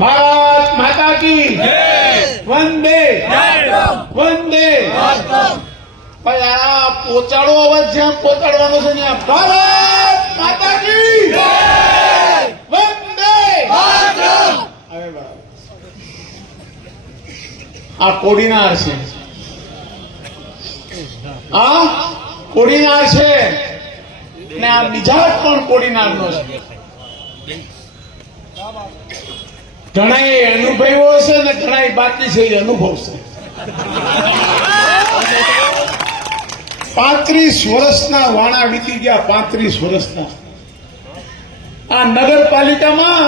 ભારત માતા કી વંદે વંદે. ભાઈ આ પોચાડો અવાજ જ્યાં પહોંચાડવાનો છે ત્યાં ભારત માતા કી વંદે. આ કોડીનાર છે, આ કોડીનાર છે ને આ બીજા પણ કોડીનારનો છે. ઘણા એ અનુભવ્યો હશે ને ઘણા બાકી છે એ અનુભવશે. 35 વર્ષના વાણા વીતી ગયા, 35 વર્ષના. આ નગરપાલિકામાં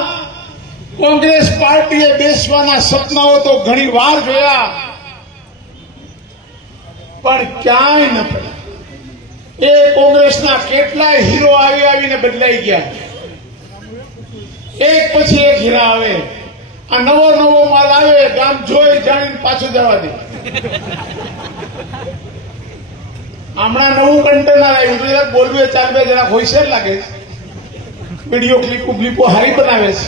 કોંગ્રેસ પાર્ટીએ બેસવાના સપનાઓ તો ઘણી વાર જોયા, પણ ક્યાંય ન પડ્યા. એ કોંગ્રેસના કેટલાય હીરો આવીને બદલાઈ ગયા. એક પછી એક હીરા આવે, આ નવો માલ આવે, ગામ જોઈ જાણીને પાછું જવા દે. હમણાં નવું કન્ટેનર આવ્યું, જરાક બોલવું ચાલવે જરાક હોશિયાર લાગે, વિડીયો ક્લિપો હારી બનાવે છે.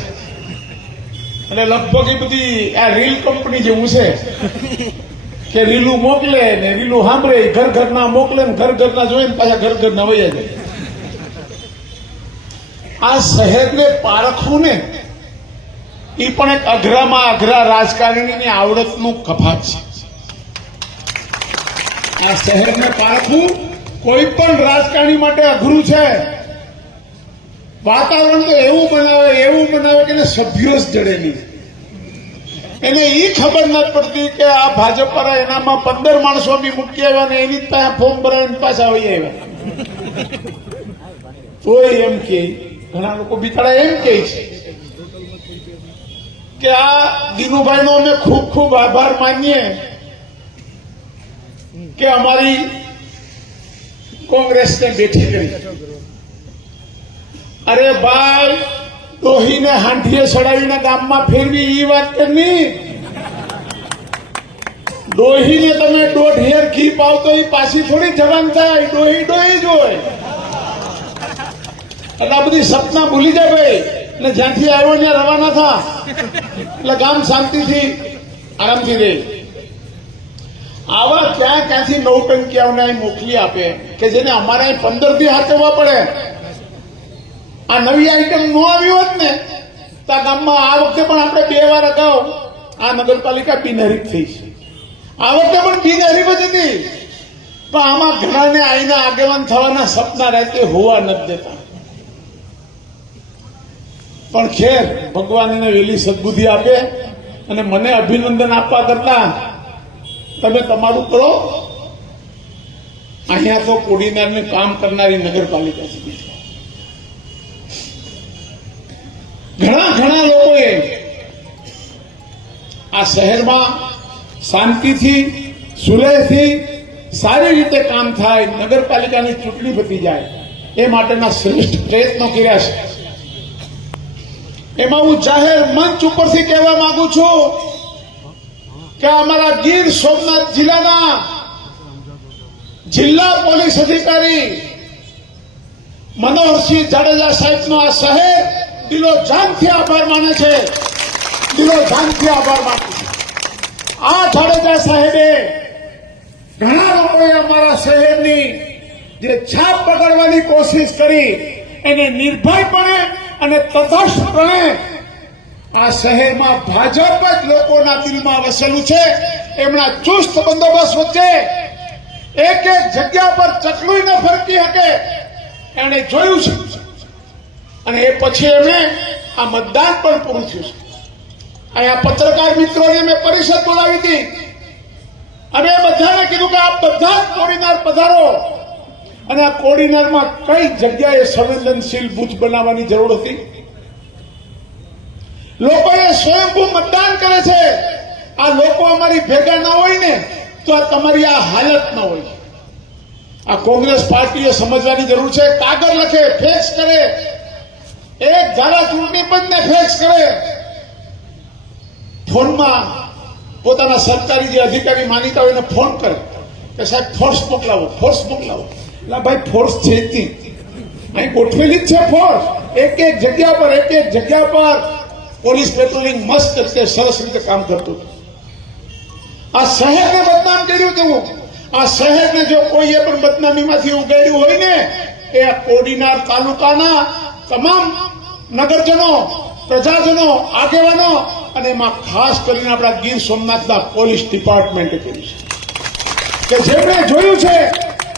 અને લગભગ એ બધી આ રીલ કંપની જેવું છે કે રીલું મોકલે ને રીલું સાંભળે, ઘરના મોકલે ને ઘરના જોઈને પાછા ઘરના વયા જાય. આ શહેરને પારખવું ને એ પણ એક અઘરામાં અઘરા રાજકારણીની આવડતનું કપાટ છે. આ શહેરને પારખવું કોઈ પણ રાજકારણી માટે અઘરું છે. વાતાવરણ તો એવું બનાવે કે સભ્યો જ જડેલી. એને એ ખબર નથી પડતી કે આ ભાજપ પર એનામાં 15 માણસો બી મૂકી આવ્યા ને એની પાસે ફોર્મ ભરાવીને પાછા આવી આવ્યા. તોય એમ કે ઘણા લોકો બિચારા એમ કે છે કે આ દિનુભાઈનો અમે ખૂબ ખૂબ આભાર માનીએ કે અમારી કોંગ્રેસને બેઠી કરી. અરે ભાઈ, ડોહીને હાંઠીએ ચડાવીને ગામમાં ફેરવી એ વાત કરની. ડોહીને તમે 1.5 હેર ઘી પાવ તો એ પાછી થોડી જવાન થાય. ડોહી જ હોય. એટલે આ બધી સપના ભૂલી જાય ભાઈ, એટલે જ્યાંથી આવ્યો ત્યાં રવાના થા, એટલે ગામ શાંતિથી આરામથી રહે. આવા ક્યાંથી નવટંકીઓને મોકલી આપે કે જેને અમારે 15 દી હાથવા પડે. આ નવી આઈટમ ન આવી હોત ને તો આ ગામમાં આ વખતે પણ આપણે 2 વાર અગાઉ આ નગરપાલિકા બિનહરીફ થઈ છે. આ વખતે પણ બિનહરીફ જ હતી, પણ આમાં ઘણાને આઈના આગેવાન થવાના સપના રાતે હોવા નથી દેતા. પણ ખેર, ભગવાન એને વહેલી સદબુદ્ધિ આપે. અને મને અભિનંદન આપવા કરતા તમે તમારું કરો. અહીંયા તો કોડીનારને કામ કરનારી નગરપાલિકા છે. ઘણા લોકોએ આ શહેરમાં શાંતિથી સુલેહથી સારી રીતે કામ થાય, નગરપાલિકાની ચૂંટણી પતી જાય એ માટેના શ્રેષ્ઠ પ્રયત્નો કર્યા છે. એમાં હું જાહેર મંચ ઉપરથી કહેવા માંગુ છું કે અમારા ગીર સોમનાથ જિલ્લાના જિલ્લા પોલીસ અધિકારી મનોહરસિંહ જાડેજા સાહેબનો આ શહેર દિલો જાનથી આભાર માને છે. દિલો જાનથી આભાર માને છે. આ જાડેજા સાહેબે ઘણા લોકોએ અમારા શહેરની જે છાપ પકડવાની કોશિશ કરી એને નિર્ભયપણે અને તટસ્થપણે આ શહેરમાં ભાજપ જ લોકોના દિલમાં વસેલું છે. એમના ચુસ્ત બંદોબસ્ત વચ્ચે એક જગ્યા પર ચકલું ન ફરકી શકે એને જોયું છે. અને એ પછી એમણે આ મતદાન પણ પૂરું થયું છે. અહીંયા પત્રકાર મિત્રોની મેં પરિષદ બોલાવી હતી અને બધાને કીધું કે આપ બધા જ કોડીનાર પધારો. અને આ કોડીનારમાં કઈ જગ્યાએ સંવેદનશીલ બૂથ બનાવવાની જરૂર હતી? લોકોએ સ્વયંભૂ મતદાન કરે છે. આ લોકો અમારી ભેગા ના હોય ને તો આ તમારી આ હાલત ન હોય. આ કોંગ્રેસ પાર્ટીએ સમજવાની જરૂર છે. કાગળ લખે, ફેક્સ કરે, એક ધારા ચૂંટણી પંચને ફેક્સ કરે, ફોનમાં પોતાના સરકારી જે અધિકારી માનીતા હોય એને ફોન કરે કે સાહેબ ફોર્સ મોકલાવો. એટલે ભાઈ ફોર્સ છે અહીં ગોઠવેલી જ છે ફોર્સ. એક જગ્યા પર પોલીસ પેટ્રોલિંગ મસ્ત રીતે સરસ રીતે કામ કરતું હતું. આ શહેરને બદનામ કર્યું હતું. આ શહેરને જો કોઈએ પણ બદનામીમાંથી ઉગાડ્યું હોય ને એ આ કોડીનાર તાલુકાના તમામ નગરજનો, પ્રજાજનો, આગેવાનો અને એમાં ખાસ કરીને આપણા ગીર સોમનાથના પોલીસ ડિપાર્ટમેન્ટે કર્યું છે કે જેમણે જોયું છે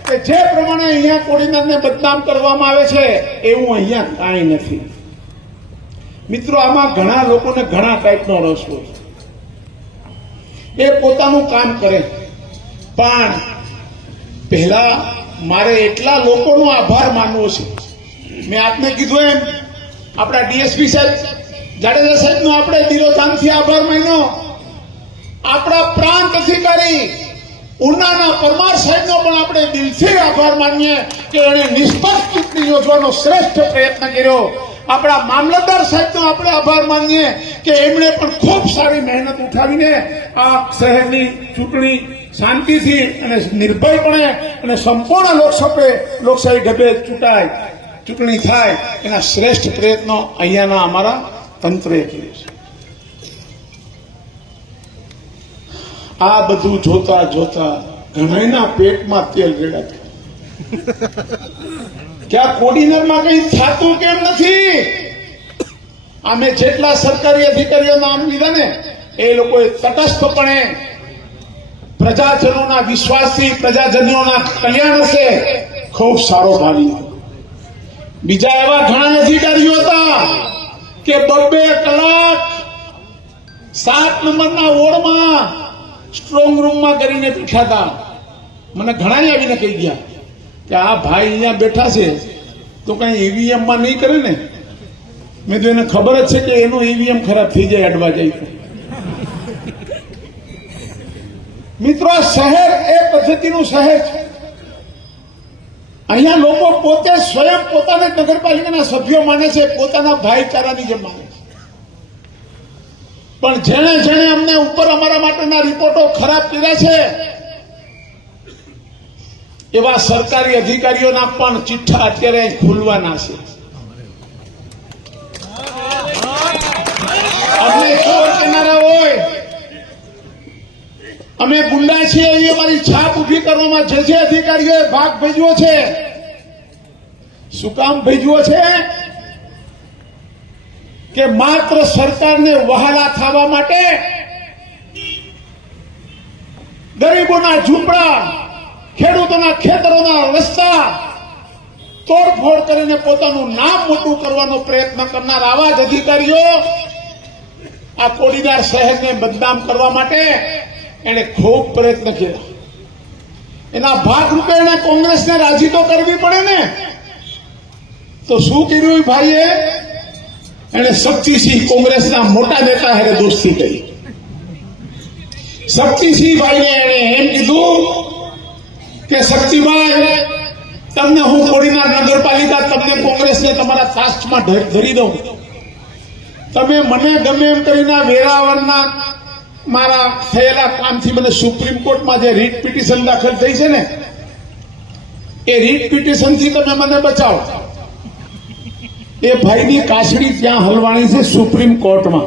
કે જે પ્રમાણે અહીંયા કોડીનારને બદનામ કરવામાં આવે છે એવું અહીંયા કાંઈ નથી. મિત્રો, આમાં ઘણા લોકોને ઘણા ટાઈપનો રસ હોય. એ પોતાનું કામ કરે, પણ પહેલા મારે એટલા લોકોનો આભાર માનવો છે. મેં આપને કીધું એમ આપણા ડીએસપી સાહેબ જાડેજા સાહેબનો આપણે દિલોજાનથી આભાર માન્યો. આપણા પ્રાંત અધિકારી ઉનાના પરમાર સાહેબનો પણ આપણે દિલથી આભાર માનીએ કે એણે નિષ્પક્ષ ચૂંટણી યોજવાનો શ્રેષ્ઠ પ્રયત્ન કર્યો. આપણા મામલતદાર સાહેબનો આપણે આભાર માનીએ કે એમણે પણ ખૂબ સારી મહેનત ઉઠાવીને આ શહેરની ચૂંટણી શાંતિથી અને નિર્ભયપણે અને સંપૂર્ણ લોકશાહી ઢબે ચૂંટણી થાય એના શ્રેષ્ઠ પ્રયત્નો અહીંયાના અમારા તંત્રએ કર્યું છે. આ બધું જોતા જોતા ઘણાના પેટમાં તેલ રેડાતું કે આ કોડીનારમાં કઈ થતું કેમ નથી. અમે જેટલા સરકારી અધિકારીઓ નામ લીધા ને એ લોકોએ તટસ્થપણે પ્રજાજનોના વિશ્વાસથી પ્રજાજનોના કલ્યાણ હશે ખૂબ સારો ભાવી. બીજા એવા ઘણા અધિકારીઓ હતા કે 2 કલાક 7 નંબરના વોર્ડમાં સ્ટ્રોંગ રૂમમાં કરીને બેઠા હતા. મને ઘણા આવીને કહી ગયા કે આ ભાઈ અહીંયા બેઠા છે તો કઈ ઈવીએમ માં નહીં કરે ને. મેં તો એને ખબર જ છે કે એનું ઈવીએમ ખરાબ થઈ જાય અડવા જાય તો. મિત્રો, આ શહેર એ પદ્ધતિનું શહેર છે. અહીંયા લોકો પોતે સ્વયં પોતાને નગરપાલિકાના સભ્યો માને છે, પોતાના ભાઈચારાની જેમ માને છે. પણ જેણે જેણે અમને ઉપર અમારા માટેના રિપોર્ટો ખરાબ કર્યા છે એવા સરકારી અધિકારીઓના પણ ચિઠ્ઠા અત્યારે ખુલવાના છે. અમને ખબર કેનારા હોય અમે ગુંડા છીએ એ અમારી છાપ ઉભી કરવામાં જે અધિકારીઓએ ભાગ ભજવ્યો છે. શું કામ ભજવ્યો છે? કે માત્ર સરકારને વહાલા થવા માટે ગરીબોના ઝૂંપડા, ખેડૂતોના ખેતરોના રસ્તા તોડફોડ કરીને પોતાનું નામ મોટું કરવાનો પ્રયત્ન કરનાર આવા જ અધિકારીઓ આ કોડીનાર શહેરને બદનામ કરવા માટે એને ખૂબ પ્રયત્ન કર્યા. એના ભાગરૂપે એને કોંગ્રેસને રાજી તો કરવી પડે ને. તો શું કર્યું ભાઈએ? એને શક્તિસિંહ કોંગ્રેસના મોટા નેતા હારે દોસ્તી કરી. શક્તિસિંહ ભાઈને એને એમ કીધું કે શક્તિભાઈ, તમને હું કોડીનાર નગરપાલિકા તમને કોંગ્રેસને તમારા ટ્રસ્ટમાં ધરી દઉં. તમે મને ગમે એમ કરીને વેરાવળના મારા થયેલા કામથી મને સુપ્રીમ કોર્ટમાં જે રીટ પિટિશન દાખલ થઈ છે ને એ રીટ પિટિશનથી તમે મને બચાવો. એ ભાઈની કાસડી ત્યાં હલવાણી છે સુપ્રીમ કોર્ટમાં.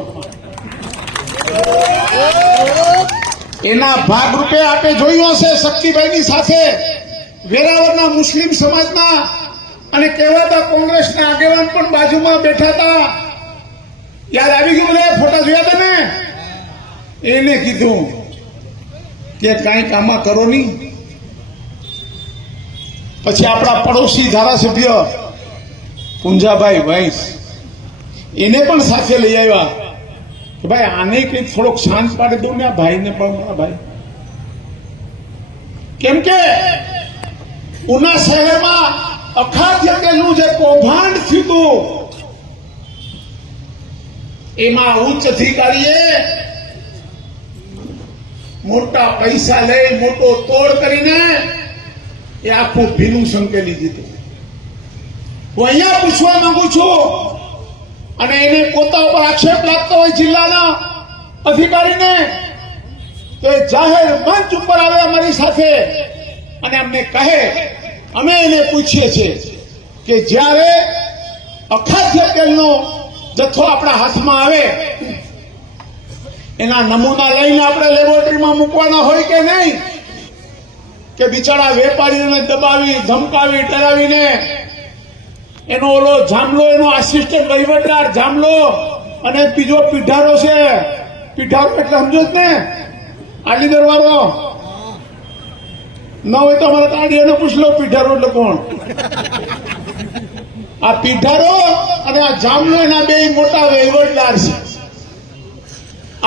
એના ભાગરૂપે આપે જોયું હશે શક્તિભાઈની સાથે વેરાવળના મુસ્લિમ સમાજના અને કહેવાતા કોંગ્રેસના આગેવાન પણ બાજુમાં બેઠા હતા. યાદ આવી ગયું? બધા ફોટા જોયા હતા ને? એને કીધું કે કાંઈક આમાં કરો નહીં. પછી આપણા પડોશી ધારાસભ્ય પુંજાભાઈ વૈસ એને પણ સાથે લઈ આવ્યા કે ભાઈ આને કંઈક થોડોક શાંત પાડી દઉં ને આ ભાઈને પણ. ભાઈ કેમ કે ઉના શહેરમાં અખાધ્યનું જે કૌભાંડ થયું હતું એમાં ઉચ્ચ અધિકારીએ મોટા પૈસા લઈ મોટો તોડ કરીને એ આખું ભીનું સંકેલી દીધું. હું અહીંયા પૂછવા માંગુ છું અને એને પોતા ઉપર આક્ષેપ લાગતો હોય જિલ્લાના અધિકારીને તો એ જાહેર મંચ ઉપર આવે અમારી સાથે અને અમને કહે. અમે એને પૂછીએ છીએ કે જ્યારે અખાદ્ય તેલનો જથ્થો આપણા હાથમાં આવે એના નમૂના લઈને આપણે લેબોરેટરીમાં મૂકવાના હોય કે નહીં, કે બિચારા વેપારીઓને દબાવી ધમકાવી ડરાવીને એનો ઓલો જામલો, એનો આસિસ્ટન્ટ વહીવટદાર જામલો અને બીજો પીઢારો છે. પીઢારો એટલે સમજો જ ને, આલી દરવારો ન હોય તો અમારે તાડીઓને પૂછ લો પીઢારો એટલે કોણ. આ પીઢારો અને આ જામલો એના બે મોટા વહીવટદાર છે.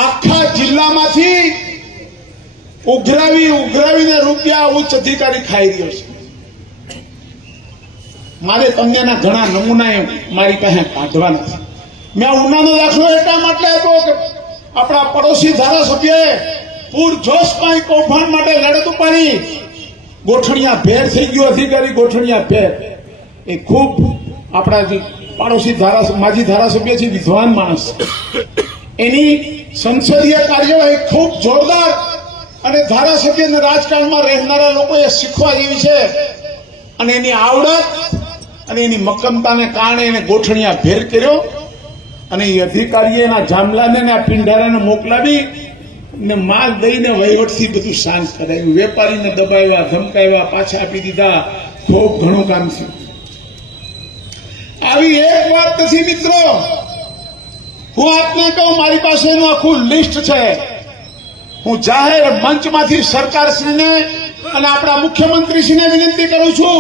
આખા જિલ્લામાંથી ઉઘરાવીને રૂપિયા ઉચ્ચ અધિકારી ખાઈ રહ્યો છે. મારે તમને એના ઘણા નમૂના મારી પાસે કાઢવાના છે. મેં ઉનાનો દાખલો એટલા માટે આપ્યો કે આપણા પડોશી ધારાસભ્યએ પૂરજોશમાં કૌભાંડ માટે લડત ઉપાડી. ગોઠણિયા ભેર થઈ ગયો અધિકારી, ગોઠણિયા ભેર. એ ખૂબ આપણા જે પાડોશી માજી ધારાસભ્ય છે, વિદ્વાન માણસ. એની સંસદીય કાર્યવાહી ખૂબ જોરદાર અને ધારાસભ્યના રાજકારણમાં રહેનારા લોકોએ શીખવા જેવી છે. અને એની આવડત અને એની મક્કમતાને કારણે એને ગોઠણિયા ભેર કર્યો અને એ અધિકારીએ એના જામલાને આ પિંડારાને મોકલાવી ને માલ દઈને વહીવટથી બધું શાંત કરાવ્યું. વેપારીને દબાવ્યા, ધમકાવ્યા, પાછા આપી દીધા. ખૂબ ઘણું કામ થયું. આવી એક વાત નથી મિત્રો. હું આપને કહું, મારી પાસે એનું આખું લિસ્ટ છે. હું જાહેર મંચમાંથી સરકારશ્રીને અને આપણા મુખ્યમંત્રીશ્રીને વિનંતી કરું છું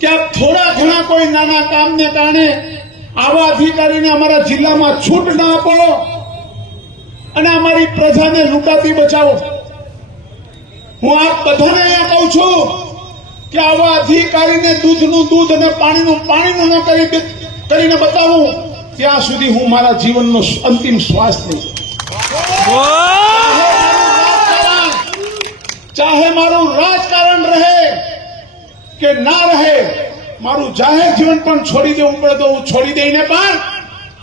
કે આપ થોડા ઘણા કોઈ નાના કામને કારણે આવા અધિકારીને અમારા જિલ્લામાં છૂટ ના આપો અને અમારી પ્રજાને લૂંટાતી બચાવો. હું આપ બધાને અહીંયા કહું છું કે આવા અધિકારીને દૂધનું દૂધ અને પાણીનું પાણીનું ન કરીને બતાવું ત્યાં સુધી હું મારા જીવનનો અંતિમ શ્વાસ લઈશ. ચાહે મારું રાજકારણ રહે કે ના રહે, મારું જાહેર જીવન પણ છોડી દેવું પડે તો હું છોડી દઈને પણ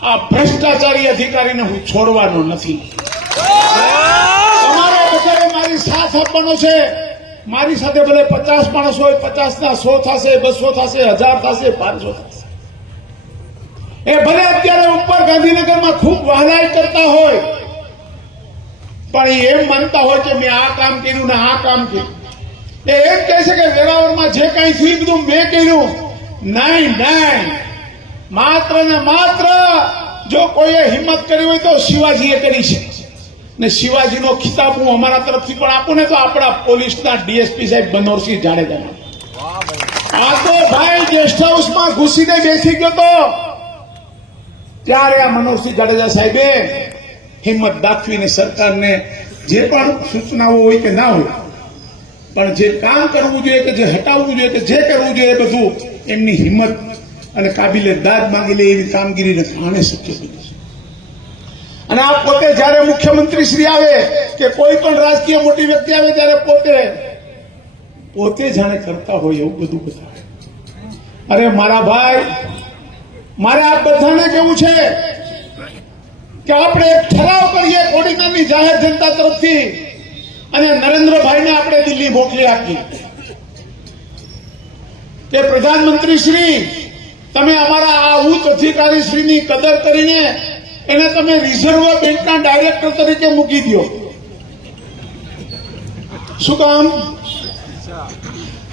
આ ભ્રષ્ટાચારી અધિકારીને હું છોડવાનો નથી. તમારે બધાએ મારી સાથ આપવાનો છે. મારી સાથે ભલે 50 માણસ હોય, 50 ના 100 થશે, 200 થશે, 1000 થશે, 500 થશે. એ ભલે અત્યારે ઉપર ગાંધીનગરમાં ખૂબ વહાલાઈ કરતા હોય પણ એ એમ માનતા હોય કે મેં આ કામ કર્યું ને આ કામ કર્યું. એ એમ કહે છે કે વેરાવળમાં જે કઈ થયું બધું મેં કર્યું. નહીં, માત્ર ને માત્ર જો કોઈએ હિંમત કરી હોય તો શિવાજીએ કરી છે. ને શિવાજીનો ખિતાબ હું અમારા તરફથી પણ આપું ને તો આપણા પોલીસના ડીએસપી સાહેબ બનોરસિંહ જાડેજા. આ તો ભાઈ ગેસ્ટ હાઉસમાં ઘૂસીને બેસી ગયો તો ત્યારે આ મનોરસિંહ જાડેજા સાહેબે હિંમત દાખવીને સરકારને જે પણ સૂચનાઓ હોય કે ના હોય પણ જે કામ કરવું જોઈએ કે જે હટાવવું જોઈએ કે જે કરવું જોઈએ એ બધું એમની હિંમત અને કાબિલે દાદ માંગી લે એવી કામગીરીને કારણે શક્ય બન્યું છે. અને આ પોતે જયારે મુખ્યમંત્રી શ્રી આવે કે કોઈ પણ રાજકીય મોટી વ્યક્તિ આવે ત્યારે પોતે જાણે કરતા હોય એવું બધું બતાવે. અરે મારા ભાઈ, મારે આ બધાને કેવું છે કે આપણે એક ઠરાવ કરીએ ઓડિટરની જાહેર જનતા તરફથી અને નરેન્દ્રભાઈને આપણે દિલ્હી મોકલી આપીએ કે પ્રધાનમંત્રી શ્રી, તમે અમારા આ ઉચ્ચ અધિકારી શ્રીની કદર કરીને એને તમે રિઝર્વ બેંકના ડાયરેક્ટર તરીકે મૂકી દો. શું કામ?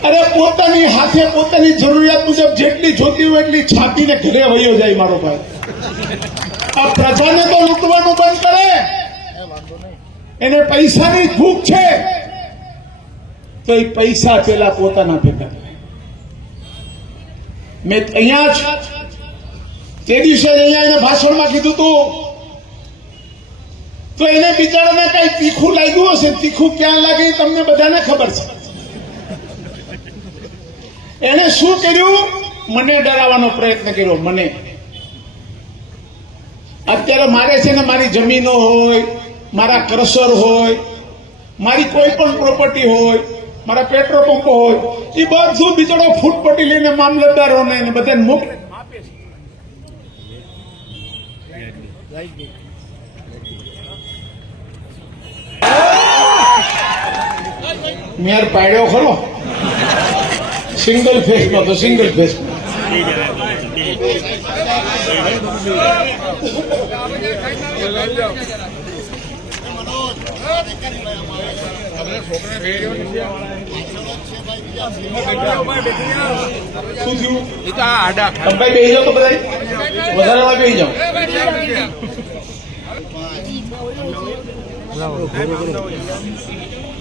અરે પોતાની હાથે પોતાની જરૂરિયાત મુજબ જેટલી જોતી હોય એટલી છાપીને ઘરે વયો જાય મારો ભાઈ. આ પ્રજાને તો લૂંટવાનું બંધ કરે. એને પૈસાની ભૂખ છે તો એ પૈસા પેલા પોતાના ભેગા થાય. મેં અહીંયા જ તે દિવસે અહીંયા એને ભાષણમાં કીધું તું તો એને બિચારાને કઈ તીખું લાગ્યું હશે. તીખું ક્યાં લાગે તમને બધાને ખબર છે. એને શું કર્યું? મને ડરાવવાનો પ્રયત્ન કર્યો. મને અત્યારે મારે છે ને મારી જમીનો હોય, મારા ક્રશર હોય, મારી કોઈ પણ પ્રોપર્ટી હોય, મારા પેટ્રોલ પંપો હોય, એ બધું બિચારો ફૂટપટ્ટી લઈને મામલતદારોને બધાને મોકલે. મેર પાડ્યો ખરો સિંગલ ફેસમાં તો સિંગલ ફેસમાં તમે બેસી જાઓ તો બધા વધારે બેસી જાઓ.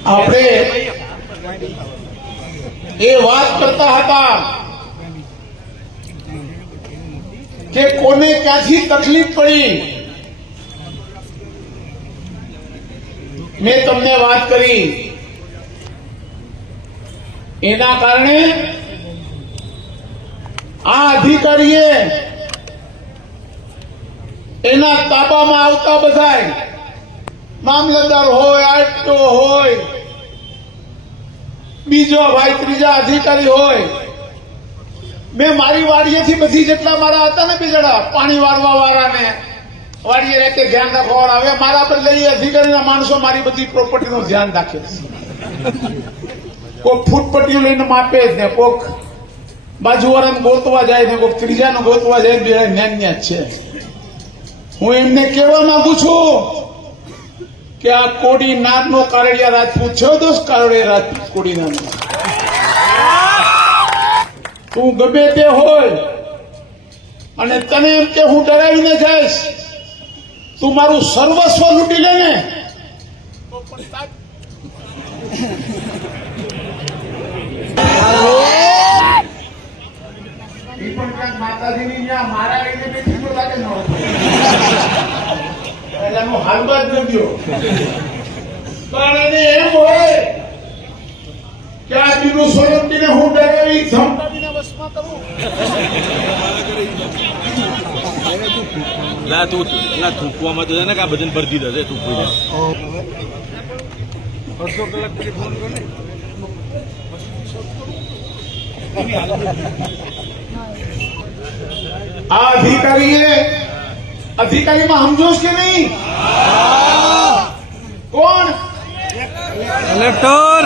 આપણે એ વાત કરતા હતા કે કોને ક્યાંથી તકલીફ પડી. મેં તમને વાત કરી એના કારણે આ અધિકારીએ એના તાબામાં આવતા બધાય મામલતદાર હોય, આરટીઓ હોય, બીજો ભાઈ ત્રીજા અધિકારી હોય, મેં મારી વાડીએથી બધી જેટલા મારા હતા ને બીજડા પાણી વાળવા વાળાને વાડીએ રહેતે ધ્યાન રાખવા વાળા, હવે મારા પર લઈ અધિકારીના માણસો મારી બધી પ્રોપર્ટીનું ધ્યાન રાખે છે. કોક ફૂટપટ્ટીઓ લઈને માપે જ ને, કોક બાજુવાળાને ગોતવા જાય ને, કોક ત્રીજાને ગોતવા જાય ને, બે ન્યા જ છે. હું એમને કહેવા માંગુ છું કે આ કોડી નાગનો કારડિયા રાજપૂત છે. દોસ્ત કારડિયા રાજપૂત કોડી નાગનો તું ગમે તે હોય અને તને એમ કે હું ડરાવીને જઈશ, તું મારું સર્વસ્વ લૂંટી લે ને માતાજીની મારા એટલે લાગે ન એટલે હું હાલમાં જ નથી. પણ એને એમ હોય કે આ બીજું સ્વરૂપને હું ડરાવી ધમકાવીના વશમાં કરું. ના તું ના થૂકવામાં તો ને કે આ બધાને ભરતી દે થૂકવી દે. અડધો કલાક પછી ફોન કરો ને. આ અધિકારીમાં સમજો કે નહીં? કોણ? કલેક્ટર.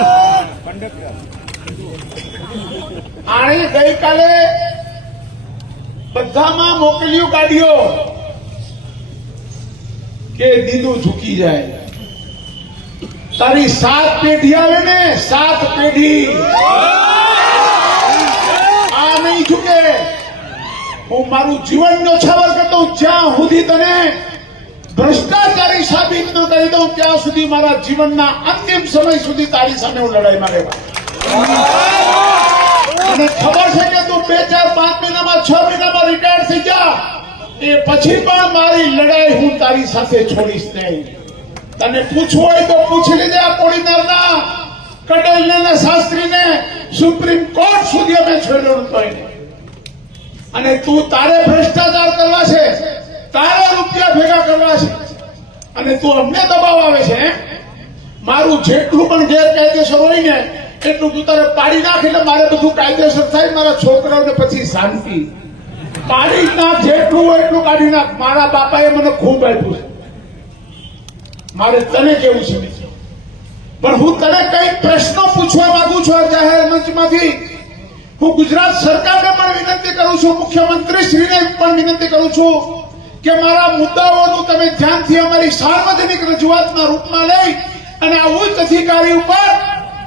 આણે ગઈકાલે બધામાં મોકલ્યું ગાડીઓ કે દીદું ઝૂકી જાય. તારી 7 પેઢી આવે ને, 7 પેઢી આ નહીં ઝૂકે. હું મારું જીવન ન્યોછાવર કરતો જ્યાં સુધી તને ભ્રષ્ટાચારી સાબિત ન કરી દઉં ત્યાં સુધી મારા જીવનના અંતિમ સમય સુધી તારી સામે હું લડાઈમાં રહેવા. અને ખબર છે કે તું 2, 4, 5 મહિનામાં 6 મહિનામાં રિટાયર થઈ જા, એ પછી પણ મારી લડાઈ હું તારી સાથે છોડીશ નહીં. તને પૂછવું હોય તો પૂછી લેજે આ કોડીનારના કડલના શાસ્ત્રીને, સુપ્રીમ કોર્ટ સુધી અમે છોડ્યો નતો એને. અને તું તારે ભ્રષ્ટાચાર કરવા છે, તારે રૂપિયા ભેગા કરવા છે અને તું અમને દબાવ આવે છે. મારું જેટલું પણ ગેરકાયદેસર હોય ને એટલું તું તારે પાડી નાખ એટલે મારે બધું કાયદેસર થાય. મારા છોકરાઓને પછી શાંતિ. પાડી નાખ, જેટલું હોય એટલું કાઢી નાખ. મારા બાપાએ મને ખૂબ આપ્યું છે, મારે તને કેવું છે. પણ હું તને કઈ પ્રશ્નો પૂછવા માંગુ છું આ જાહેર મંચમાંથી. હું ગુજરાત સરકારને પણ વિનંતી કરું છું, મુખ્યમંત્રી શ્રીને પણ વિનંતી કરું છું કે મારા મુદ્દાઓનું તમે ધ્યાનથી અમારી સાર્વજનિક રજૂઆતના રૂપમાં લઈ અને આ ઉચ્ચ અધિકારી ઉપર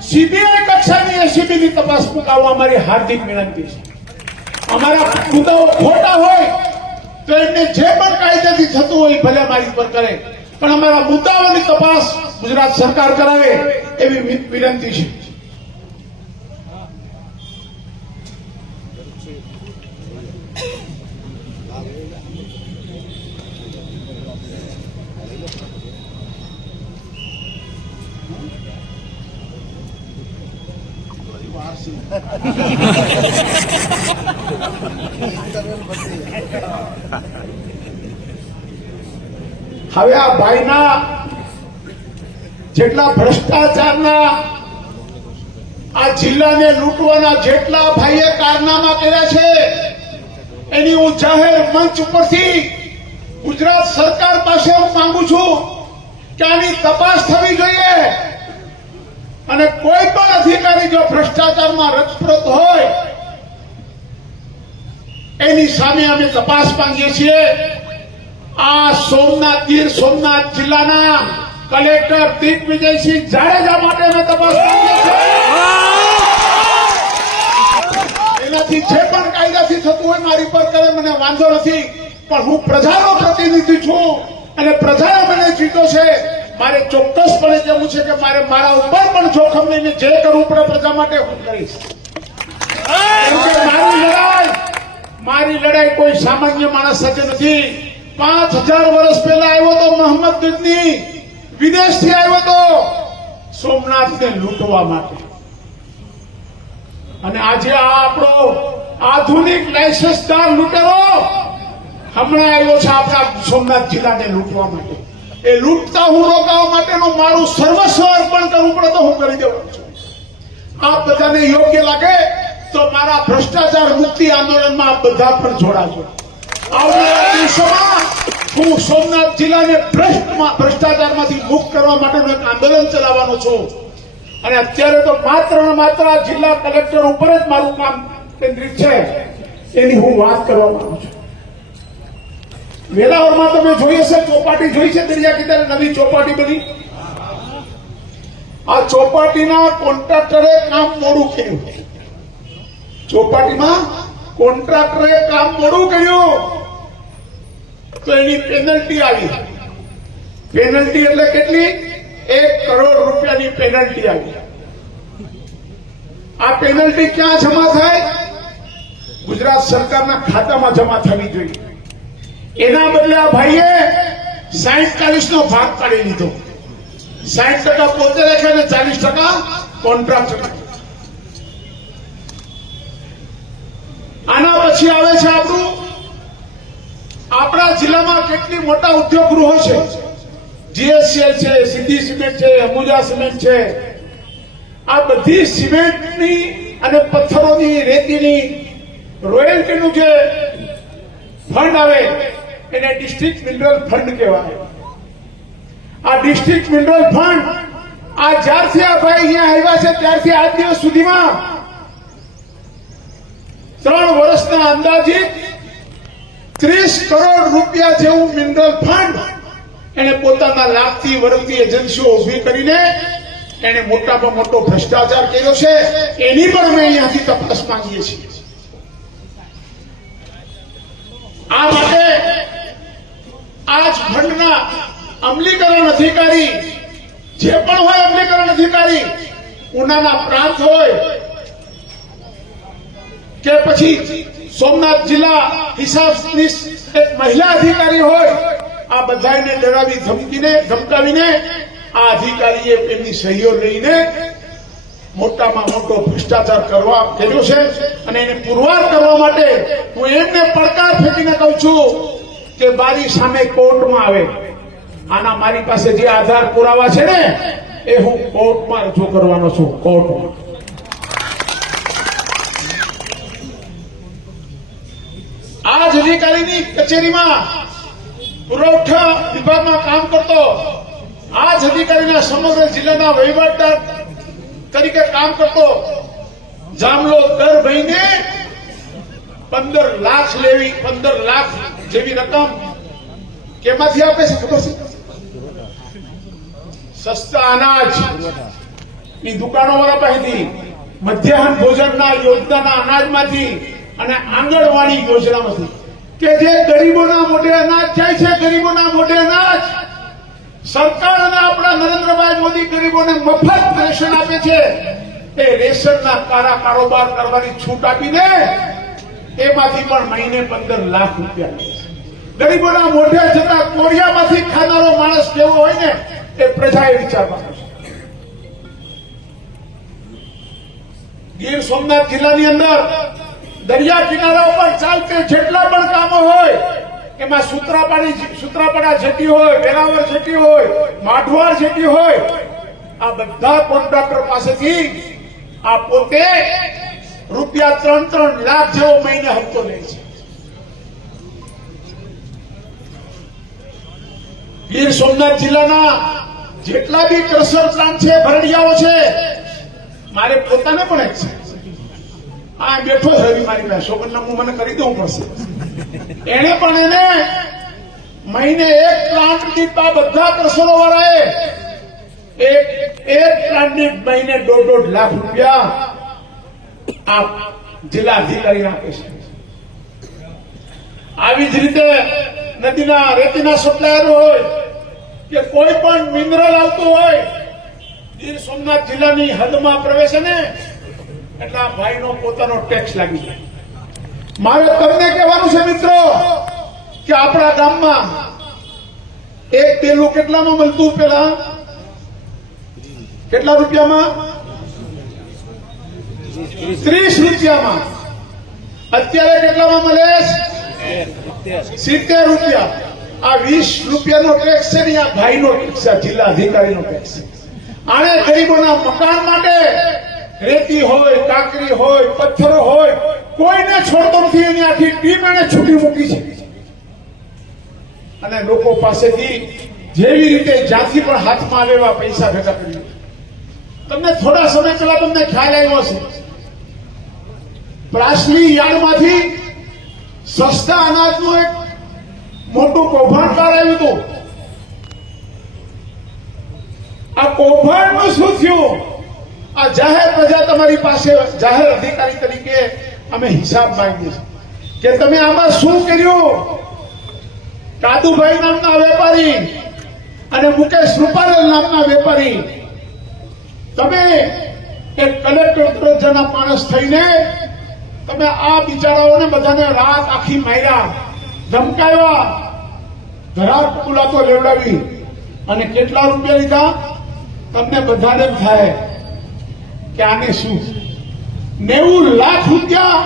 સીબીઆઈ કક્ષાની એસીબીની તપાસ મુકાવવા અમારી હાર્દિક વિનંતી છે. અમારા મુદ્દાઓ ખોટા હોય તો એમને જે પણ કાયદેથી થતું હોય ભલે મારી પર કરે, પણ અમારા મુદ્દાઓની તપાસ ગુજરાત સરકાર કરાવે એવી વિનંતી છે. હવે આ ભાઈના જેટલા ભ્રષ્ટાચારના, આ જિલ્લાને લૂંટવાના જેટલા ભાઈએ કારનામા કર્યા છે એની હું જાહેર મંચ ઉપરથી ગુજરાત સરકાર પાસે હું માંગુ છું કે આની તપાસ થવી જોઈએ. અને કોઈ પણ અધિકારી જો ભ્રષ્ટાચારમાં રચપ્રત હોય એની સામે અમે તપાસ માંગીએ છીએ. આ સોમનાથ ગીર સોમનાથ જિલ્લાના કલેક્ટર દિગ્વિજયસિંહ જાડેજા માટે અમે તપાસ કરીએ છીએ. એનાથી જે પણ કાયદાથી થતું હોય મારી પર કરે, મને વાંધો નથી, પણ હું પ્રજાનો પ્રતિનિધિ છું અને પ્રજાએ મને જીતો છે. મારે ચોક્કસપણે કહેવું છે કે મારે મારા ઉપર પણ જોખમ લઈને જે કરવું પડે પ્રજા માટે હું કરીશ. કેમ કે મારી લડાઈ કોઈ સામાન્ય માણસ સાથે નથી. 5000 વર્ષ પહેલા આવ્યો તો મોહમ્મદ ગઝની, વિદેશથી આવ્યો તો સોમનાથને લૂંટવા માટે. અને આજે આ આપણો આધુનિક લાયસન્સદાર લૂંટેરો હમણાં આવ્યો છે આપણા સોમનાથ જિલ્લાને લૂંટવા માટે. એ લૂંટતા હું રોકાવા માટેનું મારું સર્વસ્વ અર્પણ કરવું પડે તો હું કરી દેવાનો છું. આ બધાને યોગ્ય લાગે તો મારા ભ્રષ્ટાચાર મુક્તિ આંદોલનમાં આપ બધા પણ જોડાજો. આવનારા દિવસોમાં હું સોમનાથ જિલ્લાને ભ્રષ્ટાચારમાંથી મુક્ત કરવા માટેનું એક આંદોલન ચલાવવાનો છું. અને અત્યારે તો માત્ર ને માત્ર આ જિલ્લા કલેક્ટર ઉપર જ મારું કામ કેન્દ્રિત છે, એની હું વાત કરવા માંગુ છું. વેલાવરમાં તમે જોઈ હશે, ચોપાટી જોઈ છે દરિયા કિનારે નવી ચોપાટી બની. આ ચોપાટીના કોન્ટ્રાક્ટરે કામ મોડું કર્યું. ચોપાટીમાં કોન્ટ્રાક્ટરે કામ મોડું કર્યું તો એની પેનલ્ટી આવી. પેનલ્ટી એટલે કેટલી? 1 કરોડ રૂપિયાની પેનલ્ટી આવી. આ પેનલ્ટી ક્યાં જમા થાય? ગુજરાત સરકારના ખાતામાં જમા થવી જોઈએ. એના બદલે આ ભાઈએ 60-40 નો ભાગ કાઢી લીધો. 60% પોતે રાખે અને 40% કોન્ટ્રાક્ટર. આના પછી આવે છે આપણા જિલ્લામાં કેટલી મોટા ઉદ્યોગ ગૃહો છે. જીએસસીએલ છે, સિદ્ધિ સિમેન્ટ છે, અંબુજા સિમેન્ટ છે. આ બધી સિમેન્ટની અને પથ્થરોની, રેતીની રોયલ્ટીનું જે ફંડ આવે એને ડિસ્ટ્રિક્ટ મિનરલ ફંડ કહેવાય. આ ડિસ્ટ્રિક્ટ મિનરલ ફંડ આ જ્યારથી આ ભાઈ અહીંયા આવ્યા છે ત્યારથી આજ દિવસ સુધીમાં 3 વર્ષના અંદાજિત 30 કરોડ રૂપિયા જેવું મિનરલ ફંડ એને પોતાના લાગતી વળગતી એજન્સીઓ ઉભી કરીને એને મોટામાં મોટો ભ્રષ્ટાચાર કર્યો છે. એની પણ અમે અહીંયાથી તપાસ માંગીએ છીએ. આ માટે આ જ ફંડના અમલીકરણ અધિકારી જે પણ હોય, અમલીકરણ અધિકારી ઉનાના પ્રાંત હોય કે પછી સોમનાથ જિલ્લા હિસાબની એક મહિલા અધિકારી હોય, આ બધાને ડરાવી ધમકાવીને આ અધિકારીએ એમની સહીઓ લઈને મોટામાં મોટો ભ્રષ્ટાચાર કર્યો છે. અને એને પુરવાર કરવા માટે હું એમને પડકાર ફેંકીને કહું છું કે મારી સામે કોર્ટમાં આવે. આના મારી પાસે જે આધાર પુરાવા છે ને એ હું કોર્ટમાં રજૂ કરવાનો છું. કોર્ટમાં આ જ અધિકારીની કચેરીમાં પુરવઠા વિભાગમાં કામ કરતો, આ જ અધિકારીના સમગ્ર જિલ્લાના વહીવટદાર તરીકે કામ કરતો જામલો દર મહિને 15 લાખ જેવી રકમ કેમાંથી આપે છે ખબર છે? સસ્તા અનાજ ની દુકાનો વાળા પાસેથી, મધ્યાહન ભોજનના યોજનાના અનાજમાંથી અને આંગણવાડી યોજનામાંથી. કે જે ગરીબોના મોઢે અનાજ જાય છે, ગરીબોના મોઢે અનાજ સરકાર અને આપણા નરેન્દ્રભાઈ મોદી ગરીબોને મફત રેશન આપે છે. એ રેશનના કાળા કારોબાર કરવાની છૂટ આપીને એમાંથી પણ મહિને 15 લાખ રૂપિયા લે છે. ગરીબોના મોઢે જતા કોરિયામાંથી ખાનારો માણસ કેવો હોય ને એ પ્રજાએ વિચારવાનું છે. ગીર સોમનાથ જિલ્લાની અંદર દરિયા કિનારા ઉપર ચાલતી જેટલા પણ કામો હોય એમાં સૂત્રાપાડા જેટી હોય, વેરાવળ જેટી હોય, માઢવાર જેટી હોય, આ બધા કોન્ટ્રાક્ટર પાસેથી આ પોતે રૂપિયા 3-3 લાખ જેવો મહિને હપ્તો લે છે. ગીર સોમનાથ જિલ્લાના જેટલા બી ક્રશર પ્લાન્ટ છે, ભરડિયાઓ છે, મારે પોતાને પણ એક છે. આ બેઠો છે મારી પાસે, સોગંદનામું મને કરી દેવું પડશે. એને પણ મહિને એક પ્લાન્ટ દીઠ આ બધા કરસરો વાળાએ એક પ્લાન્ટ દીઠ મહિને 1.5 લાખ રૂપિયા આ જિલ્લા અધિકારી આપે છે. આવી જ રીતે નદીના રેતીના સપ્લાયર હોય કે કોઈ પણ મિનરલ આવતું હોય ગીર સોમનાથ જિલ્લાની હદમાં પ્રવેશે ને એટલે આ ભાઈનો પોતાનો ટેક્સ લાગી જાય. મારે તમને કહેવાનું છે મિત્રો કે આપણા ગામમાં એક પેલું કેટલામાં મળતું પેલા કેટલા રૂપિયામાં 30 રૂપિયામાં અત્યારે કેટલામાં મળે 70 રૂપિયા. આ 20 રૂપિયાનો ટેક્સ છે ને આ ભાઈનો ટેક્સ છે, જિલ્લા અધિકારીનો ટેક્સ છે. આને ગરીબોના મકાન માટે રેતી હોય કાંકરી હોય પથ્થરો હોય કોઈને છોડતો નથી. એની આખી ટીમ એને છૂટી મૂકી છે અને લોકો પાસેથી જેવી રીતે જ્યાંથી પણ હાથમાં આવે એવા પૈસા ભેગા કરી. તમને થોડા સમય પહેલા તમને ખ્યાલ આવ્યો હશે પ્રાસલી યાર્ડમાંથી સસ્તા અનાજનું એક મોટું કૌભાંડ બહાર આવ્યું હતું. આ કૌભાંડનું શું થયું? આ જાહેર પ્રજા તમારી પાસે જાહેર અધિકારી તરીકે અમે હિસાબ માંગીએ છીએ કે તમે આમાં શું કર્યું? કાદુભાઈ નામના વેપારી અને મુકેશ રૂપારેલ નામના વેપારી તમે એક કલેક્ટર દરજ્જાના માણસ થઈને તમે આ બિચારાઓને બધાને રાત આખી માર્યા, ધમકાવ્યા, ઘરાટ મુલાતો લેવડાવી અને કેટલા રૂપિયા લીધા? તમને બધાને એમ થાય કે આને શું 90 લાખ રૂપિયા.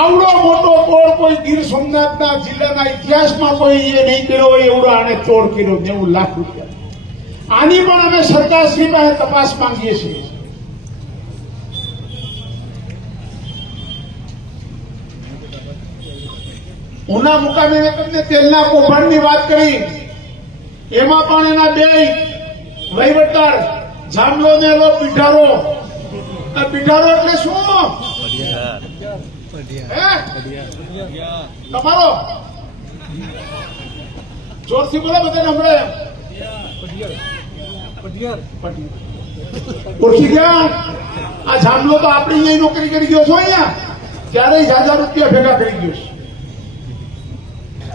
આવડો મોટો તોડ કોઈ ગીર સોમનાથના જિલ્લાના ઇતિહાસમાં કોઈ એ નહીં કર્યો હોય એવડો આને તોડ કર્યો 90 લાખ રૂપિયા. આની પણ અમે સરકારશ્રી પાસે તપાસ માંગીએ છીએ. ઉના મુકામે મેં તમને તેલના કૌભાંડની વાત કરી, એમાં પણ એના બે વહીવટદાર જામલો ને એલો પીઠારો. પીઠારો એટલે શું? તમારો જોરથી બોલે બધાને હમણાં ઓળખી ગયા? આ જામલો તો આપણી અહીંયા નોકરી કરી ગયો છો, અહીંયા ત્યારે 1000 રૂપિયા ભેગા કરી ગયો છે.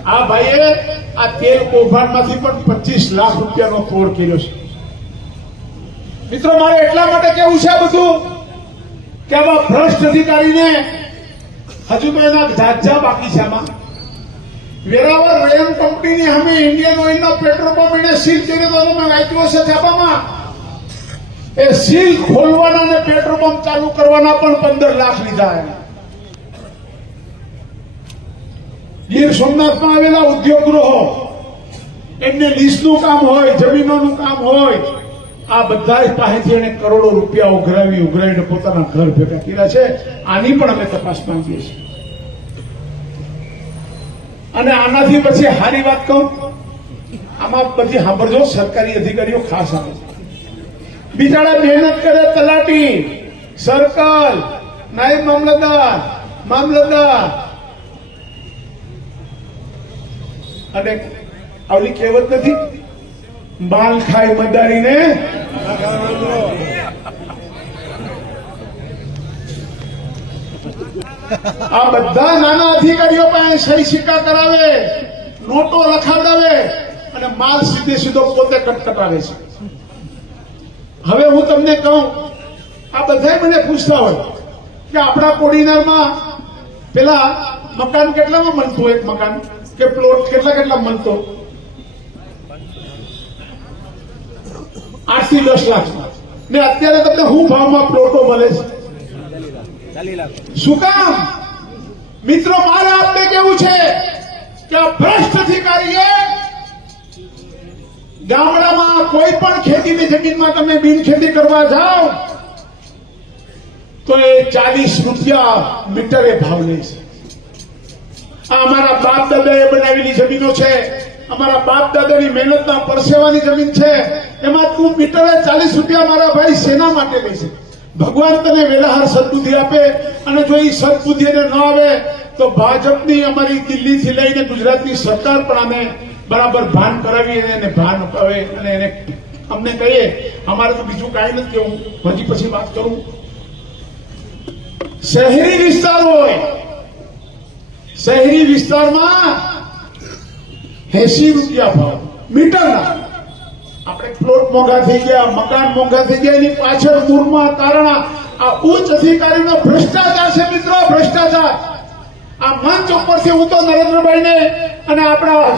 આ ભાઈએ આ તેલ કૌભાંડમાંથી પણ 25 લાખ રૂપિયાનો તોડ કર્યો છે. મિત્રો મારે એટલા માટે કેવું છે આ બધું કે આવા ભ્રષ્ટ અધિકારીને હજુ તો એના ઝાઝા બાકી છે. આમાં વેરાવર રેન કંપનીની સામે ઇન્ડિયન ઓઇલનો પેટ્રોલ પંપ એને સીલ કર્યો તો તમે વાંચ્યો હશે છાપામાં. એ સીલ ખોલવાના અને પેટ્રોલ પંપ ચાલુ કરવાના પણ 15 લાખ લીધા. ગીર સોમનાથમાં આવેલા ઉદ્યોગ ગૃહો એમને લીઝનું કામ હોય, જમીનોનું કામ હોય, આ બધા પાસેથી એને કરોડો રૂપિયા ઉઘરાવીને પોતાના ઘર ભેગા કર્યા છે. આની પણ અમે તપાસ માંગીએ છીએ. અને આનાથી પછી સારી વાત કહું, આમાં બધી સાંભળજો, સરકારી અધિકારીઓ ખાસ આવે છે. બિચારા મહેનત કરે, તલાટી, સર્કલ, નાયબ મામલતદાર અને આવલી કહેવત નથી માલ ખાય મદારીને આ બધા નાના અધિકારીઓ પાસે સહી સિક્કા કરાવે, નોટો લખાવડાવે અને માલ સીધો પોતે કટકટાવે છે. હવે હું તમને કહું, આ બધા મને પૂછતા હોય કે આપણા કોડીનારમાં પેલા મકાન કેટલામાં મળતું? એક મકાન કે પ્લોટ કેટલા મળતો? 8 થી 10 લાખ ને અત્યારે તમને શું ભાવમાં પ્લોટો મળે છે? શું કામ? મિત્રો મારે આપને કેવું છે કે આ ભ્રષ્ટ અધિકારીએ ગામડામાં કોઈ પણ ખેતીની જમીનમાં તમે બિનખેતી કરવા જાઓ તો એ 40 રૂપિયા મીટરે ભાવ લે છે. આ અમારા બાપ દાદાએ બનાવેલી જમીનો છે, અમારા બાપ દાદાની મહેનતના પરસેવાની જમીન છે. એમાં તું મીટરે 40 રૂપિયા મારા ભાઈ શેના માટે લે છે? ભગવાન તને વેલાહાર સદબુદ્ધિ આપે, અને જો એ સદબુદ્ધિ ન આવે તો ભાજપની અમારી દિલ્હીથી લઈને ગુજરાતની સરકાર પણ આને બરાબર ભાન કરાવીએ એને ભાન કરે અને એને અમને કહીએ. અમારે તો બીજું કાંઈ નથી કેવું. હજી પછી વાત કરું. શહેરી વિસ્તાર હોય, શહેરી વિસ્તારમાં 80 રૂપિયા ભાવ મીટરના. આપણે પ્લોટ મોંઘા થઈ ગયા, મકાન મોંઘા થઈ ગયા. એની પાછળ મૂળમાં કારણ આ ઉચ્ચ અધિકારીનો ભ્રષ્ટાચાર છે મિત્રો, ભ્રષ્ટાચાર. આ મંચ ઉપરથી હું તો નરેન્દ્રભાઈને અને આપણા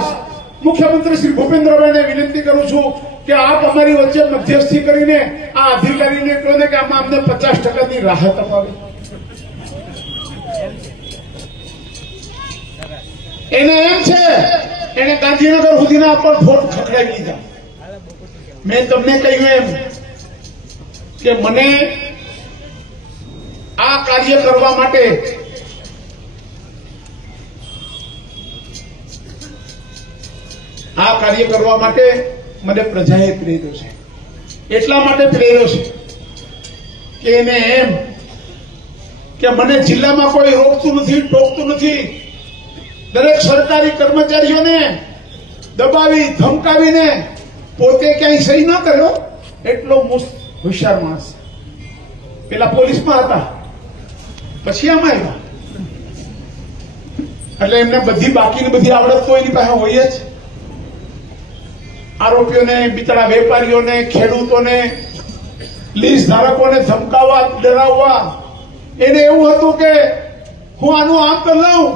મુખ્યમંત્રી શ્રી ભૂપેન્દ્રભાઈને વિનંતી કરું છું કે આપ અમારી વચ્ચે મધ્યસ્થી કરીને આ અધિકારીને કહો ને કે આમાં અમને 50% રાહત અપાવે. એને એમ છે એને ગાંધીનગર સુધીના પર ફોટ ખખડાવી દીધા. મેં તમને કહ્યું એમ કે મને આ કાર્ય કરવા માટે મને પ્રજાએ પ્રેર્યો છે. એટલા માટે પ્રેર્યો છે કે એને એમ કે મને જિલ્લામાં કોઈ રોકતું નથી, ટોકતું નથી. દરેક સરકારી કર્મચારીઓને દબાવી ધમકાવીને પોતે ક્યાંય સહી ન કર્યો એટલો હોશિયાર માણસ. પેલા પોલીસમાં હતા, પછી આમાં આવ્યા. એટલે એમને બધી બાકીની બધી આવડત તો એની પાસે હોય જ. આરોપીઓને, બિચારા વેપારીઓને, ખેડૂતોને, લીઝ ધારકોને ધમકાવવા, ડરાવવા. એને એવું હતું કે હું આનું આમ કરી લઉં,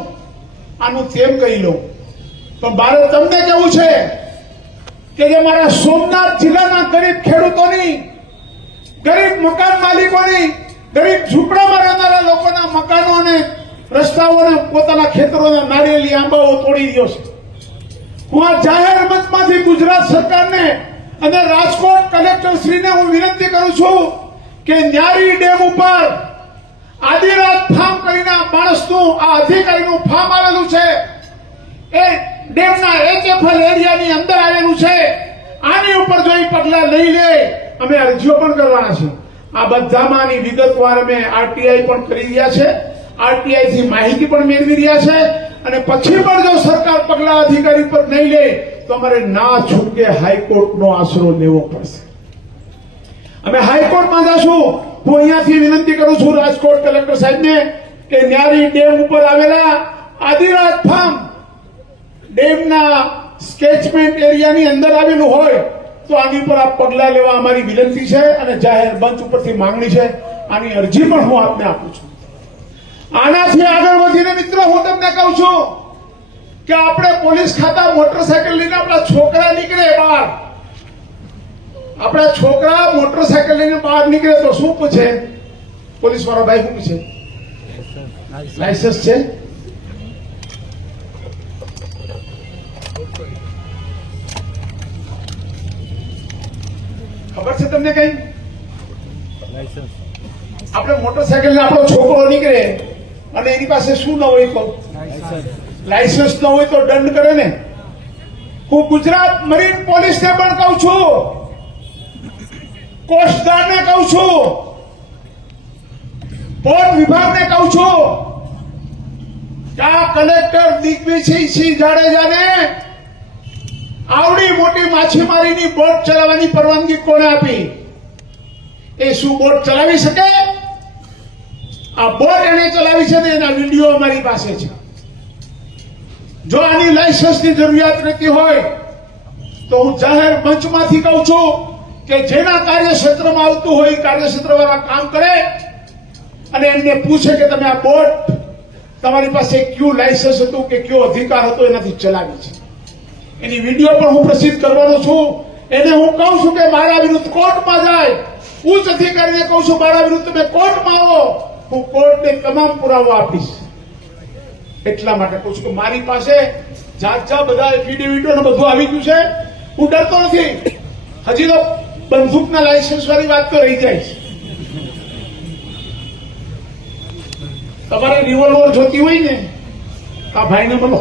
આનું તેમ કહી લઉં. પણ ભારત તમને કેવું છે કે જે મારા સોમનાથ જિલ્લાના ગરીબ ખેડૂતોની, ગરીબ મકાન માલિકોની, ગરીબ ઝૂંપડામાં રહેનારા લોકોના મકાનો અને રસ્તાઓને, પોતાના ખેતરોના નારિયેળી આંબાઓ તોડી રહ્યો છે. હું આ જાહેર મંચમાંથી ગુજરાત સરકારને અને રાજકોટ કલેક્ટરશ્રીને હું વિનંતી કરું છું કે ન્યારી ડેમ ઉપર આદિરાજ ફાર્મ કરીને આ માણસનું, આ અધિકારીનું ફાર્મ આવેલું છે. એ ડેમના HFL એરિયાની અંદર આવેલું છે. આની ઉપર જો એ પગલા લઈ લે, અમે અરજીઓ પણ કરવાના છે. આ બધામાંની વિગતવાર અમે RTI પણ કરી રહ્યા છે. RTI થી માહિતી પણ મેળવી રહ્યા છે. અને પછી પણ જો સરકાર પગલા અધિકારી પર નહીં લે તો અમારે ના છૂટકે હાઈકોર્ટનો આશરો લેવો પડશે. અમે હાઈકોર્ટમાં જશું. હું અહીંયાથી વિનંતી કરું છું રાજકોટ કલેક્ટર સાહેબને કે ન્યારી ડેમ ઉપર આવેલા આદિરાજ ફાર્મ ડેમના સ્કેચમેન્ટ એરિયાની અંદર આવેલું હોય તો આની પર આપ પગલા લેવા અમારી વિનંતી છે અને જાહેર મંચ ઉપરથી માંગણી છે. આની અરજી પણ હું આપને આપું છું. આનાથી આગળ વધીને મિત્રો હું તમને કહું છું કે આપણે પોલીસ ખાતા મોટરસાયકલ લઈને આપણા છોકરા નીકળે બહાર, આપણા છોકરા મોટરસાયકલ લઈને બહાર નીકળે તો શું પૂછે પોલીસ વાળા ભાઈ? શું પૂછે? લાયસન્સ છે? ખબર છે તમને કઈ? આપણે મોટરસાયકલ ને આપણો છોકરો નીકળે અને એની પાસે શું ન હોય તો લાયસન્સ ન હોય તો દંડ કરે ને. હું ગુજરાત મરીન પોલીસને પણ કહું છું, કોસ્ટગાર્ડને કહું છું, પોર્ટ વિભાગને કહું છું કે આ કલેક્ટર દિગ્વિજયસિંહ જાડેજાને આવડી મોટી માછીમારીની બોટ ચલાવવાની પરવાનગી કોણે આપી? એ શું બોટ ચલાવી શકે? આ બોટ એને ચલાવી છે ને એના વિડીયો અમારી પાસે છે. જો આની લાયસન્સની જરૂરિયાત રહેતી હોય તો હું જાહેર મંચમાંથી કહું છું કે જેના કાર્યક્ષેત્રમાં આવતું હોય કાર્યક્ષેત્રવાળા કામ કરે અને એમને પૂછે કે તમે આ બોટ તમારી પાસે કયું લાયસન્સ હતું કે કયો અધિકાર હતો એનાથી ચલાવી છે. એની વિડીયો પણ હું પ્રસિદ્ધ કરવાનો છું. એને હું કહું છું કે મારા વિરુદ્ધ કોર્ટમાં જાય. ઉચ્ચ અધિકારીને કહું છું મારા વિરુદ્ધ તમે કોર્ટમાં આવો, હું કોર્ટને તમામ પુરાવો આપીશ. એટલા માટે કહું છું કે મારી પાસે જાત બધા એફિડેવિટો બધું આવી ગયું છે. હું ડરતો નથી. હજી તો બંદૂકના લાયસન્સ વાળી વાત તો રહી જાય છે. તમારે રિવોલ્વર જોતી હોય ને આ ભાઈને બોલો,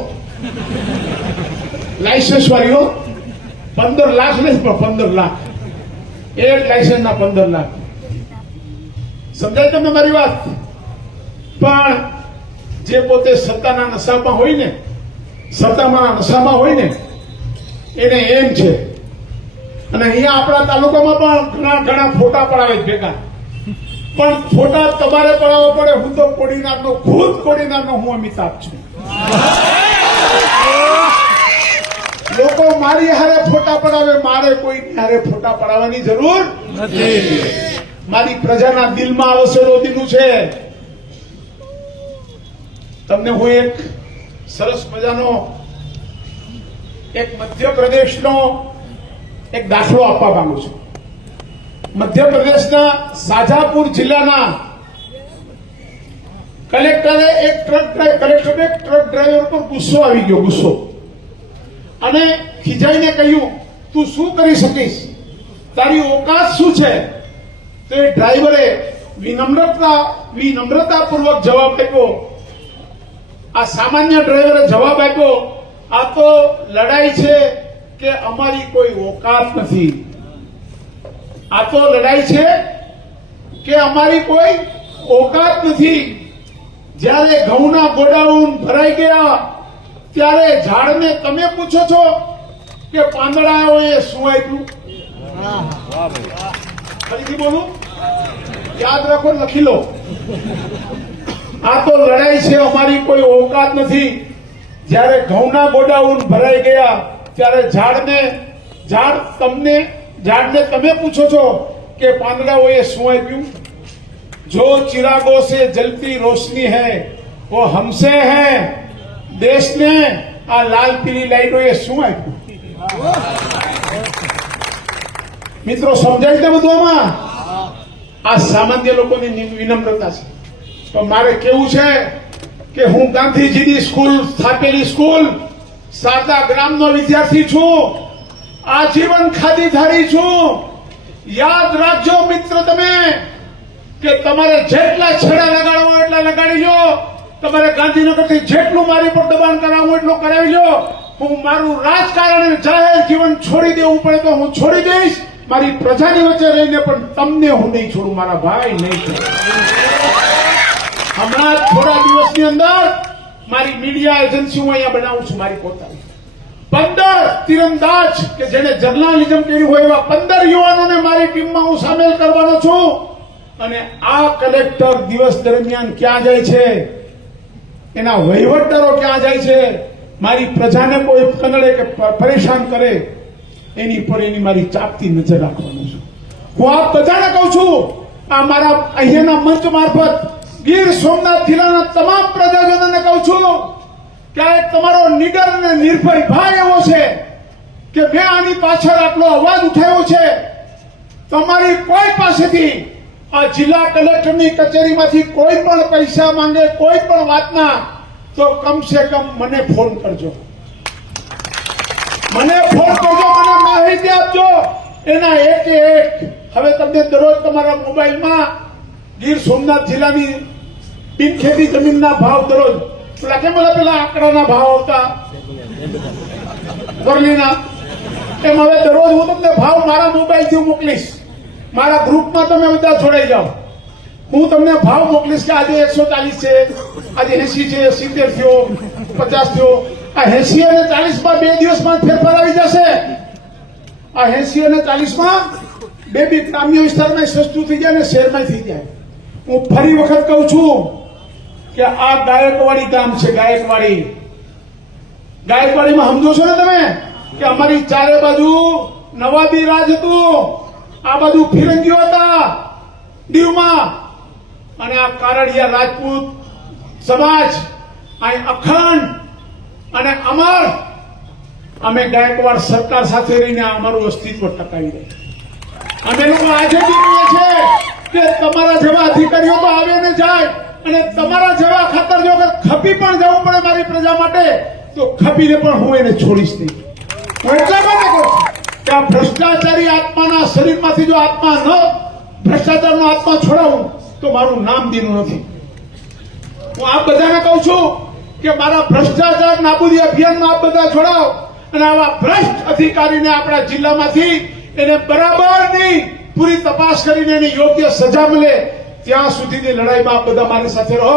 લાયસન્સ વાળીઓ 15 લાખ નહીં પણ 15 લાખ એક લાયસન્સના 15 લાખ. સમજાય તમને મારી વાત? પણ જે પોતે સત્તાના નશામાં હોય ને, સત્તામાં નશામાં હોય ને એને એમ છે. અને અહીંયા આપણા તાલુકામાં પણ ઘણા ફોટા પડાવે છે ભેગા. પણ ફોટા તમારે પડાવવો પડે. હું તો કોડીનારનો ખુદ કોડીનારનો હું અમિતાભ છું. લોકો મારી હારે ફોટા પડાવે, મારે કોઈ હારે ફોટા પડાવવાની જરૂર નથી. મારી પ્રજાના દિલમાં વસેલો દીનું છે. તમને હું એક સરસ મજાનો એક મધ્યપ્રદેશનો એક દાખલો આપવા માંગુ છું. મધ્યપ્રદેશના શાજાપુર જિલ્લાના કલેક્ટરને એક ટ્રક ડ્રાઈવર પર ગુસ્સો આવી ગયો, ગુસ્સો. અને ખીજાઈને કહ્યું, તું શું કરી શકીશ, તારી ઓકાત શું છે? તો એ ડ્રાઈવરે વિનમ્રતાપૂર્વક જવાબ આપ્યો. આ સામાન્ય ડ્રાઈવરે જવાબ આપ્યો, આ તો લડાઈ છે કે અમારી કોઈ ઓકાત નથી. આ તો લડાઈ છે કે અમારી કોઈ ઓકાત નથી. જ્યારે ઘઉંના ગોડાઉન ભરાઈ ગયા ત્યારે ઝાડને તમે પૂછો છો કે પાંદડાઓએ શું આપ્યું? ફરીથી બોલું, યાદ રાખો, લખી લો. આ તો લડાઈ છે, અમારી કોઈ ઓકાત નથી. જ્યારે ઘઉંના ગોડાઉન ભરાઈ ગયા ત્યારે ઝાડને તમે પૂછો છો કે પાંદડાઓએ શું આપ્યું? જો ચિરાગો સે જલતી રોશની है वो हमसे है. દેશને આ લાલ પીળી લાઈટોએ શું આપ્યું? મિત્રો, સમજાય છે બધું આમાં? આ સામાન્ય લોકોની વિનમ્રતા છે. તો મારે કેવું છે કે હું ગાંધીજીની સ્કૂલ સ્થાપેલી સ્કૂલ શારદા ગ્રામનો વિદ્યાર્થી છું. આજીવન ખાદીધારી છું. યાદ રાખજો મિત્ર, તમે કે તમારે જેટલા છેડા લગાડવા એટલા લગાડી લો. તમારે ગાંધીનગરથી જેટલું મારી પર દબાણ કરાવવું એટલું કરાવી લો. હું મારું રાજકારણ જાહેર જીવન છોડી દેવું પડે તો હું છોડી દઈશ. મારી પ્રજાની વચ્ચે રહીને પણ તમને હું નહીં છોડું, મારા ભાઈ, નહીં છોડું. હમણાં થોડા દિવસની અંદર મારી મીડિયા એજન્સી હું અહીંયા બનાવું છું, મારી પોતાની. 15 તીરંદાજ કે જેને જર્નાલિઝમ કર્યું હોય એવા 15 યુવાનોને મારી ટીમમાં હું સામેલ કરવાનો છું. અને આ કલેક્ટર દિવસ દરમિયાન ક્યાં જાય છે, એના વહીવટદારો ક્યાં જાય છે, મારી પ્રજાને કોઈ કનડે કે પરેશાન કરે એની પર એની મારી ચાપતી નજર રાખવાનું છું. હું આપ બધાને કહું છું, આ મારા અહીંયાના મંચ મારફત ગીર સોમનાથ જિલ્લાના તમામ પ્રજાજનોને કહું છું કે આ એક તમારો નીડર અને નિર્ભય ભાઈ એવો છે કે મેં આની પાછળ આટલો અવાજ ઉઠાવ્યો છે. તમારી કોઈ પાસેથી આ જિલ્લા કલેક્ટરની કચેરીમાંથી કોઈ પણ પૈસા માંગે કોઈ પણ વાતના, તો કમસે કમ મને ફોન કરજો. મને માહિતી આપજો. એના એક હવે તમને દરરોજ તમારા મોબાઈલમાં ગીર સોમનાથ જિલ્લાની બિનખેતી જમીનના ભાવ દરરોજ કેમ પેલા આંકડાના ભાવ આવતા વરલીના, એમ હવે દરરોજ હું તમને ભાવ મારા મોબાઈલથી મોકલીશ. મારા ગ્રુપમાં તમે બધા જોડાઈ જાઓ. હું તમને ભાવ મોકલીશ કે આજે 140 છે, આજે 80 છે, 70 થયો, 50 થયો. આ 80 અને 40 માં 2 દિવસમાં ફેરફાર આવી જશે. આ 80 અને 40 માં બે ગ્રામ્ય વિસ્તારમાં સસ્તું થઈ જાય ને શહેરમાં થઈ જાય. હું ફરી વખત કહું છું કે આ ગાયકવાડી ગામ છે. ગાયકવાડીમાં સમજો છો ને તમે કે અમારી ચારે બાજુ નવાબી રાજ હતું. આ બાજુ ફિરંગીઓ હતા દીવમાં, અને આ કારડિયા રાજપૂત સમાજ અહીં અખંડ અને અમર. અમે ગાયકવાડ સરકાર સાથે રહીને અમારું અસ્તિત્વ ટકાવી રહ્યા. અમે લોકો આજે બી કહીએ છીએ કે તમારા જેવા અધિકારીઓ તો આવે ને જાય, અને તમારા જેવા ખાતર જો ખપી પણ જવું પડે મારી પ્રજા માટે તો ખપીને પણ હું એને છોડીશ નહીં. હું એટલા માટે કહું કે આ ભ્રષ્ટાચારી આત્માના શરીરમાંથી જો ભ્રષ્ટાચારનો આત્મા છોડાવું તો મારું નામ દીનું નથી. હું આપ બધાને કહું છું કે મારા ભ્રષ્ટાચાર નાબૂદી અભિયાનમાં આપ બધા જોડાઓ, અને આવા ભ્રષ્ટ અધિકારીને આપણા જિલ્લામાંથી એને બરાબરની પૂરી તપાસ કરીને એની યોગ્ય સજા મળે ત્યાં સુધીની લડાઈમાં આપ બધા મારી સાથે રહો.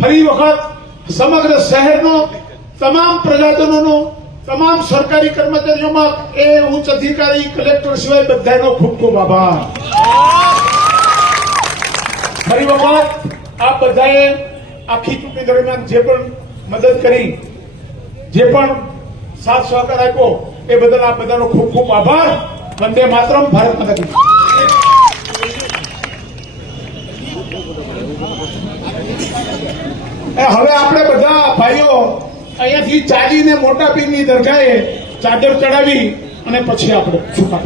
ફરી વખત સમગ્ર શહેરનો, તમામ પ્રજાજનોનો, તમામ સરકારી કર્મચારીઓમાં એ ઉચ્ચ અધિકારી કલેક્ટર સિવાય બધાનો ખૂબ ખૂબ આભાર. ફરી વખત આપ બધાએ આખી ચૂંટણી દરમિયાન જે પણ મદદ કરી, જે પણ સાથ સહકાર આપ્યો એ બદલ આપ બધાનો ખૂબ ખૂબ આભાર. વંદે માતરમ. ભારત માતા કી જય. હવે આપણે બધા ભાઈઓ અહીંયાથી ચાલીને મોટા પીરની દરગાહે ચાદર ચડાવી અને પછી આપણે છુપા